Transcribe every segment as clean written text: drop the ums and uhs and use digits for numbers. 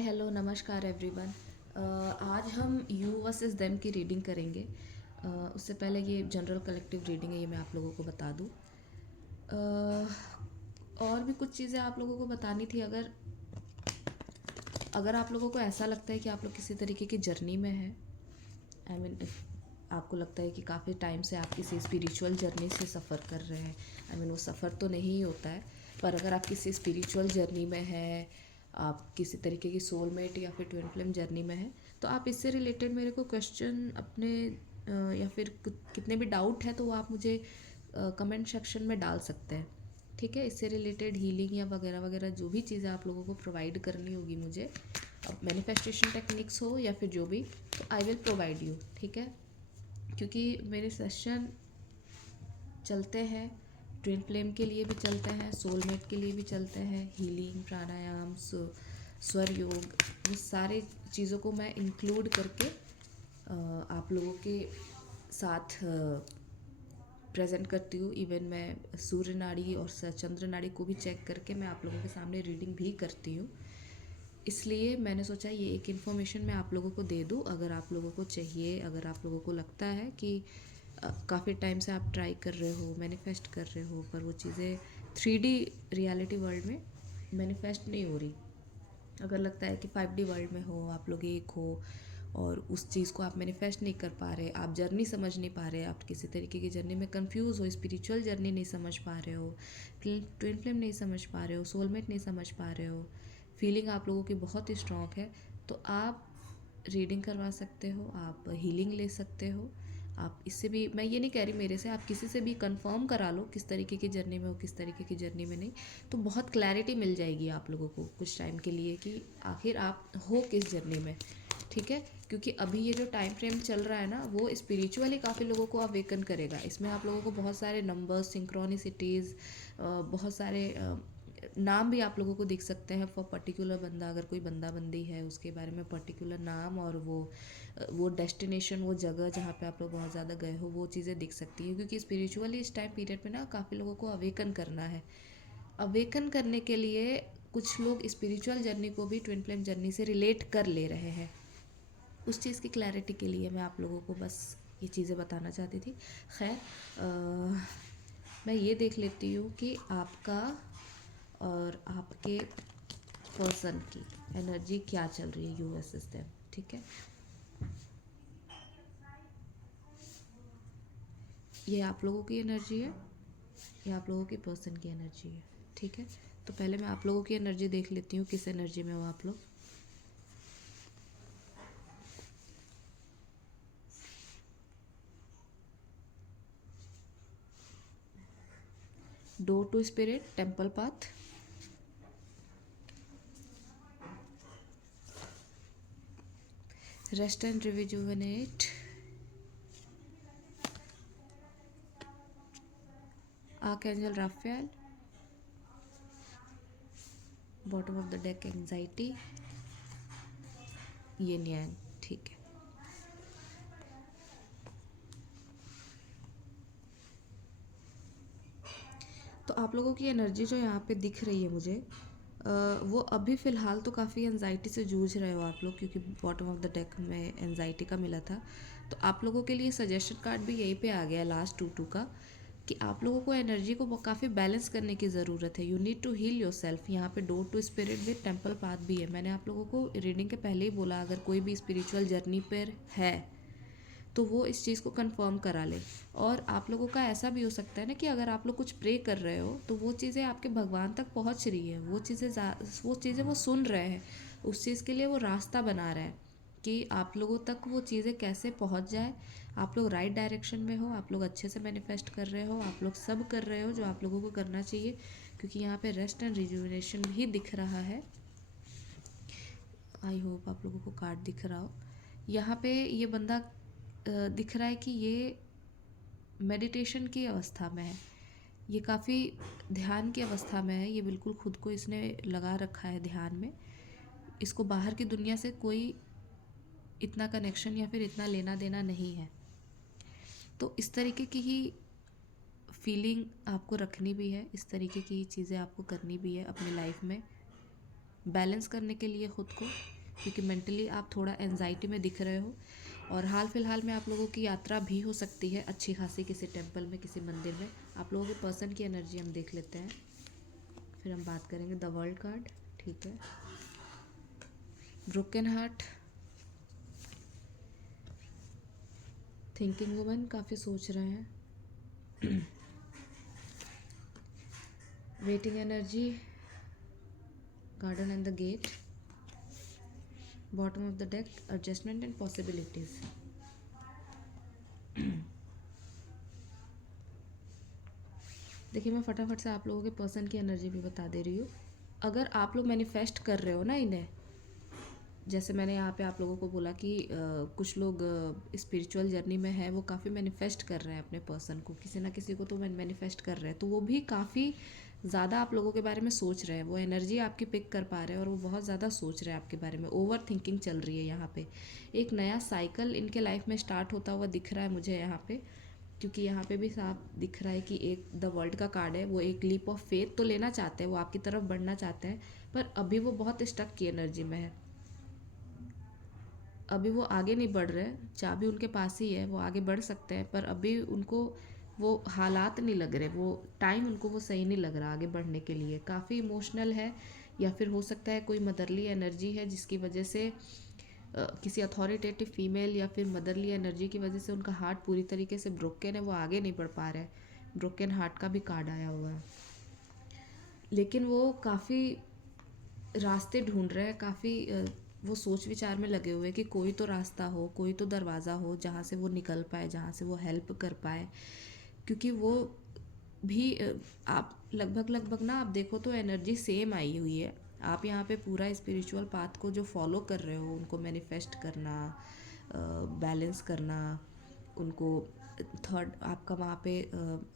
Hi hello नमस्कार everyone. आज हम यू वर्सेस देम की रीडिंग करेंगे। उससे पहले ये जनरल कलेक्टिव रीडिंग है, ये मैं आप लोगों को बता दूँ। और भी कुछ चीज़ें आप लोगों को बतानी थी। अगर अगर आप लोगों को ऐसा लगता है कि आप लोग किसी तरीके की जर्नी में हैं, आई मीन आपको लगता है कि काफ़ी टाइम से आप किसी स्पिरिचुअल जर्नी से सफ़र कर रहे हैं, आई मीन वो सफ़र तो नहीं ही होता है, पर अगर आप किसी स्पिरिचुअल जर्नी में हैं, आप किसी तरीके की सोलमेट या फिर ट्विन फ्लेम जर्नी में हैं, तो आप इससे रिलेटेड मेरे को क्वेश्चन अपने या फिर कितने भी डाउट है तो वो आप मुझे कमेंट सेक्शन में डाल सकते हैं। ठीक है, इससे रिलेटेड हीलिंग या वगैरह वगैरह जो भी चीज़ें आप लोगों को प्रोवाइड करनी होगी मुझे, अब मैनिफेस्टेशन टेक्निक्स हो या फिर जो भी, तो आई विल प्रोवाइड यू। ठीक है, क्योंकि मेरे सेशन चलते हैं, ट्विन फ्लेम के लिए भी चलते हैं, सोलमेट के लिए भी चलते हैं, हीलिंग, प्राणायाम, स्वर योग, ये सारे चीज़ों को मैं इंक्लूड करके आप लोगों के साथ प्रेजेंट करती हूँ। इवन मैं सूर्य नाड़ी और चंद्र नाड़ी को भी चेक करके मैं आप लोगों के सामने रीडिंग भी करती हूँ। इसलिए मैंने सोचा ये एक इन्फॉर्मेशन मैं आप लोगों को दे दूँ, अगर आप लोगों को चाहिए, अगर आप लोगों को लगता है कि काफ़ी टाइम से आप ट्राई कर रहे हो, मैनिफेस्ट कर रहे हो, पर वो चीज़ें 3D रियलिटी वर्ल्ड में मैनिफेस्ट नहीं हो रही। अगर लगता है कि 5D वर्ल्ड में हो, आप लोग एक हो और उस चीज़ को आप मैनिफेस्ट नहीं कर पा रहे, आप जर्नी समझ नहीं पा रहे, आप किसी तरीके की जर्नी में कंफ्यूज हो, स्पिरिचुअल जर्नी नहीं समझ पा रहे हो, ट्विन फ्लेम नहीं समझ पा रहे हो, सोलमेट नहीं समझ पा रहे हो, फीलिंग आप लोगों की बहुत ही स्ट्रॉन्ग है, तो आप रीडिंग करवा सकते हो, आप हीलिंग ले सकते हो। आप इससे भी, मैं ये नहीं कह रही मेरे से, आप किसी से भी कंफर्म करा लो किस तरीके की जर्नी में हो, किस तरीके की जर्नी में नहीं, तो बहुत क्लैरिटी मिल जाएगी आप लोगों को कुछ टाइम के लिए कि आखिर आप हो किस जर्नी में। ठीक है, क्योंकि अभी ये जो टाइम फ्रेम चल रहा है ना, वो स्पिरिचुअली काफ़ी लोगों को अवेकन करेगा। इसमें आप लोगों को बहुत सारे नंबर्स, सिंक्रोनिसिटीज़, बहुत सारे नाम भी आप लोगों को दिख सकते हैं फॉर पर्टिकुलर बंदा। अगर कोई बंदा बंदी है उसके बारे में पर्टिकुलर नाम, और वो डेस्टिनेशन, वो जगह जहाँ पे आप लोग बहुत ज़्यादा गए हो, वो चीज़ें दिख सकती हैं। क्योंकि स्पिरिचुअली इस टाइम पीरियड में ना काफ़ी लोगों को अवेकन करना है। अवेकन करने के लिए कुछ लोग स्पिरिचुअल जर्नी को भी ट्विन फ्लेम जर्नी से रिलेट कर ले रहे हैं। उस चीज़ की क्लैरिटी के लिए मैं आप लोगों को बस ये चीज़ें बताना चाहती थी। खैर, मैं ये देख लेती हूँ कि आपका और आपके पर्सन की एनर्जी क्या चल रही है यूएस सिस्टम। ठीक है, ये आप लोगों की एनर्जी है, ये आप लोगों के पर्सन की एनर्जी है। ठीक है, तो पहले मैं आप लोगों की एनर्जी देख लेती हूँ, किस एनर्जी में हो आप लोग। Door to spirit, temple path, rest and rejuvenate, archangel Raphael, bottom of the deck anxiety, yin yang. ठीक है, तो आप लोगों की एनर्जी जो यहाँ पे दिख रही है मुझे, वो अभी फ़िलहाल तो काफ़ी एनजाइटी से जूझ रहे हो आप लोग, क्योंकि बॉटम ऑफ द डेक में एनजाइटी का मिला था। तो आप लोगों के लिए सजेशन कार्ड भी यहीं पे आ गया लास्ट टू का, कि आप लोगों को एनर्जी को काफ़ी बैलेंस करने की ज़रूरत है। You need to heal yourself. यहाँ पे door to spirit with temple path भी है। मैंने आप लोगों को रीडिंग के पहले ही बोला, अगर कोई भी स्पिरिचुअल जर्नी पर है तो वो इस चीज़ को कंफर्म करा ले। और आप लोगों का ऐसा भी हो सकता है ना कि अगर आप लोग कुछ प्रे कर रहे हो तो वो चीज़ें आपके भगवान तक पहुंच रही है, वो चीज़ें वो सुन रहे हैं, उस चीज़ के लिए वो रास्ता बना रहे हैं कि आप लोगों तक वो चीज़ें कैसे पहुंच जाए। आप लोग राइट डायरेक्शन में हो, आप लोग अच्छे से मैनिफेस्ट कर रहे हो, आप लोग सब कर रहे हो जो आप लोगों को करना चाहिए। क्योंकि यहाँ पे रेस्ट एंड रिजुविनेशन भी दिख रहा है। आई होप आप लोगों को कार्ड दिख रहा हो। यहाँ पे ये बंदा दिख रहा है कि ये मेडिटेशन की अवस्था में है, ये काफ़ी ध्यान की अवस्था में है, ये बिल्कुल खुद को इसने लगा रखा है ध्यान में। इसको बाहर की दुनिया से कोई इतना कनेक्शन या फिर इतना लेना देना नहीं है। तो इस तरीके की ही फीलिंग आपको रखनी भी है, इस तरीके की चीज़ें आपको करनी भी है अपनी लाइफ में। बैलेंस करने के लिए ख़ुद को, क्योंकि मेंटली आप थोड़ा एंजाइटी में दिख रहे हो। और हाल फिलहाल में आप लोगों की यात्रा भी हो सकती है अच्छी खासी, किसी टेंपल में, किसी मंदिर में। आप लोगों के पर्सन की एनर्जी हम देख लेते हैं, फिर हम बात करेंगे। द वर्ल्ड कार्ड, ठीक है। ब्रोकन हार्ट, थिंकिंग वुमन, काफ़ी सोच रहे हैं। Waiting energy, garden and the gate, bottom of the deck, adjustment and possibilities. देखिए, मैं फटाफट से आप लोगों के पर्सन की एनर्जी भी बता दे रही हूँ। अगर आप लोग मैनिफेस्ट कर रहे हो ना इन्हें, जैसे मैंने यहाँ पे आप लोगों को बोला कि कुछ लोग स्पिरिचुअल जर्नी में है, वो काफ़ी मैनिफेस्ट कर रहे हैं अपने पर्सन को, किसी ना किसी को तो मैनिफेस्ट कर रहे हैं, तो वो भी काफ़ी ज़्यादा आप लोगों के बारे में सोच रहे हैं। वो एनर्जी आपकी पिक कर पा रहे हैं और वो बहुत ज़्यादा सोच रहे हैं आपके बारे में। ओवर थिंकिंग चल रही है यहाँ पे। एक नया साइकिल इनके लाइफ में स्टार्ट होता हुआ दिख रहा है मुझे यहाँ पे, क्योंकि यहाँ पे भी साफ दिख रहा है कि एक द वर्ल्ड का कार्ड है। वो एक लीप ऑफ फेथ तो लेना चाहते हैं, वो आपकी तरफ बढ़ना चाहते हैं, पर अभी वो बहुत स्टक की एनर्जी में है। अभी वो आगे नहीं बढ़ रहे। चाबी उनके पास ही है, वो आगे बढ़ सकते हैं, पर अभी उनको वो हालात नहीं लग रहे, वो टाइम उनको वो सही नहीं लग रहा आगे बढ़ने के लिए। काफ़ी इमोशनल है, या फिर हो सकता है कोई मदरली एनर्जी है जिसकी वजह से किसी अथॉरिटेटिव फीमेल या फिर मदरली एनर्जी की वजह से उनका हार्ट पूरी तरीके से ब्रोकन है, वो आगे नहीं बढ़ पा रहे हैं। ब्रोकन हार्ट का भी कार्ड आया हुआ है, लेकिन वो काफ़ी रास्ते ढूंढ रहे हैं, काफ़ी वो सोच विचार में लगे हुए हैं कि कोई तो रास्ता हो, कोई तो दरवाज़ा हो जहाँ से वो निकल पाए, जहाँ से वो हेल्प कर पाए। क्योंकि वो भी आप लगभग ना आप देखो तो एनर्जी सेम आई हुई है। आप यहाँ पे पूरा स्पिरिचुअल पाथ को जो फॉलो कर रहे हो, उनको मैनिफेस्ट करना, बैलेंस करना, उनको थर्ड आपका वहाँ पे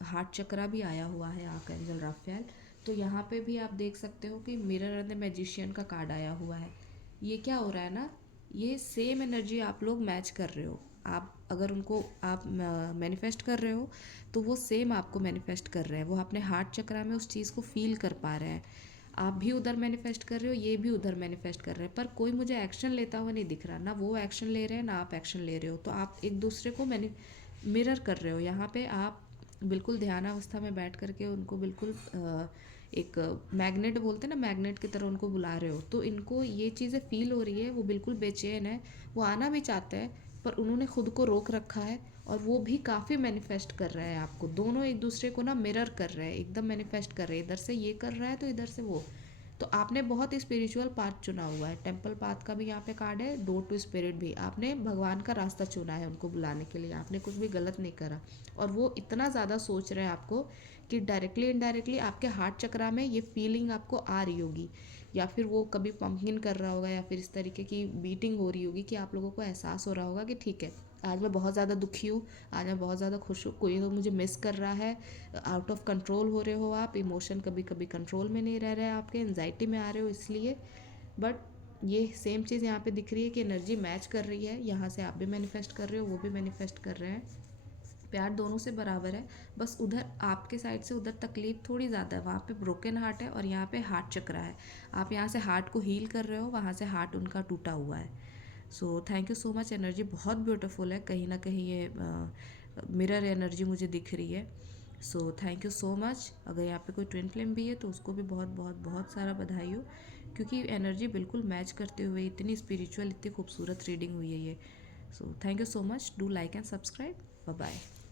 हार्ट चक्रा भी आया हुआ है, आर्कएंजल राफेल। तो यहाँ पे भी आप देख सकते हो कि मिरर एंड द मैजिशियन का कार्ड आया हुआ है। ये क्या हो रहा है ना, ये सेम एनर्जी आप लोग मैच कर रहे हो। आप अगर उनको आप मैनिफेस्ट कर रहे हो तो वो सेम आपको मैनिफेस्ट कर रहे हैं। वो अपने हार्ट चक्रा में उस चीज़ को फील कर पा रहे हैं। आप भी उधर मैनिफेस्ट कर रहे हो, ये भी उधर मैनिफेस्ट कर रहे हैं, पर कोई मुझे एक्शन लेता हुआ नहीं दिख रहा। ना वो एक्शन ले रहे हैं, ना आप एक्शन ले रहे हो। तो आप एक दूसरे को मिरर कर रहे हो। यहाँ पे आप बिल्कुल ध्यानावस्था में बैठ करके उनको बिल्कुल एक मैग्नेट बोलते हैं ना, मैग्नेट की तरह उनको बुला रहे हो। तो इनको ये चीज़ें फील हो रही है, वो बिल्कुल बेचैन है, वो आना भी चाहते हैं, पर उन्होंने खुद को रोक रखा है। और वो भी काफ़ी मैनिफेस्ट कर रहे हैं आपको। दोनों एक दूसरे को ना मिरर कर रहे हैं, एकदम मैनिफेस्ट कर रहे हैं। इधर से ये कर रहा है तो इधर से वो। तो आपने बहुत स्पिरिचुअल पाथ चुना हुआ है। टेम्पल पाथ का भी यहाँ पे कार्ड है, डोर टू स्पिरिट भी। आपने भगवान का रास्ता चुना है उनको बुलाने के लिए, आपने कुछ भी गलत नहीं करा। और वो इतना ज़्यादा सोच रहे हैं आपको कि डायरेक्टली इनडायरेक्टली आपके हार्ट चक्रा में ये फीलिंग आपको आ रही होगी, या फिर वो कभी पंपिंग कर रहा होगा, या फिर इस तरीके की बीटिंग हो रही होगी कि आप लोगों को एहसास हो रहा होगा कि ठीक है, आज मैं बहुत ज़्यादा दुखी हूँ, आज मैं बहुत ज़्यादा खुश हूँ, कोई तो मुझे मिस कर रहा है। आउट ऑफ कंट्रोल हो रहे हो आप, इमोशन कभी कभी कंट्रोल में नहीं रह रहे हैं आपके, एंजाइटी में आ रहे हो इसलिए। बट ये सेम चीज़ यहाँ पे दिख रही है कि एनर्जी मैच कर रही है। यहाँ से आप भी मैनिफेस्ट कर रहे हो, वो भी मैनिफेस्ट कर रहे हैं। प्यार दोनों से बराबर है, बस उधर आपके साइड से उधर तकलीफ थोड़ी ज़्यादा है। वहाँ पे ब्रोकन हार्ट है और यहाँ पे हार्ट चक्रा है। आप यहाँ से हार्ट को हील कर रहे हो, वहाँ से हार्ट उनका टूटा हुआ है। सो thank you so much. Energy बहुत ब्यूटीफुल है, कहीं ना कहीं ये मिरर एनर्जी मुझे दिख रही है। सो थैंक यू सो मच। अगर यहाँ पे कोई ट्विन फ्लेम भी है तो उसको भी बहुत बहुत बहुत सारा बधाई हो, क्योंकि एनर्जी बिल्कुल मैच करते हुए इतनी स्पिरिचुअल, इतनी खूबसूरत रीडिंग हुई है ये। So thank you so much. Do like and subscribe. Bye bye.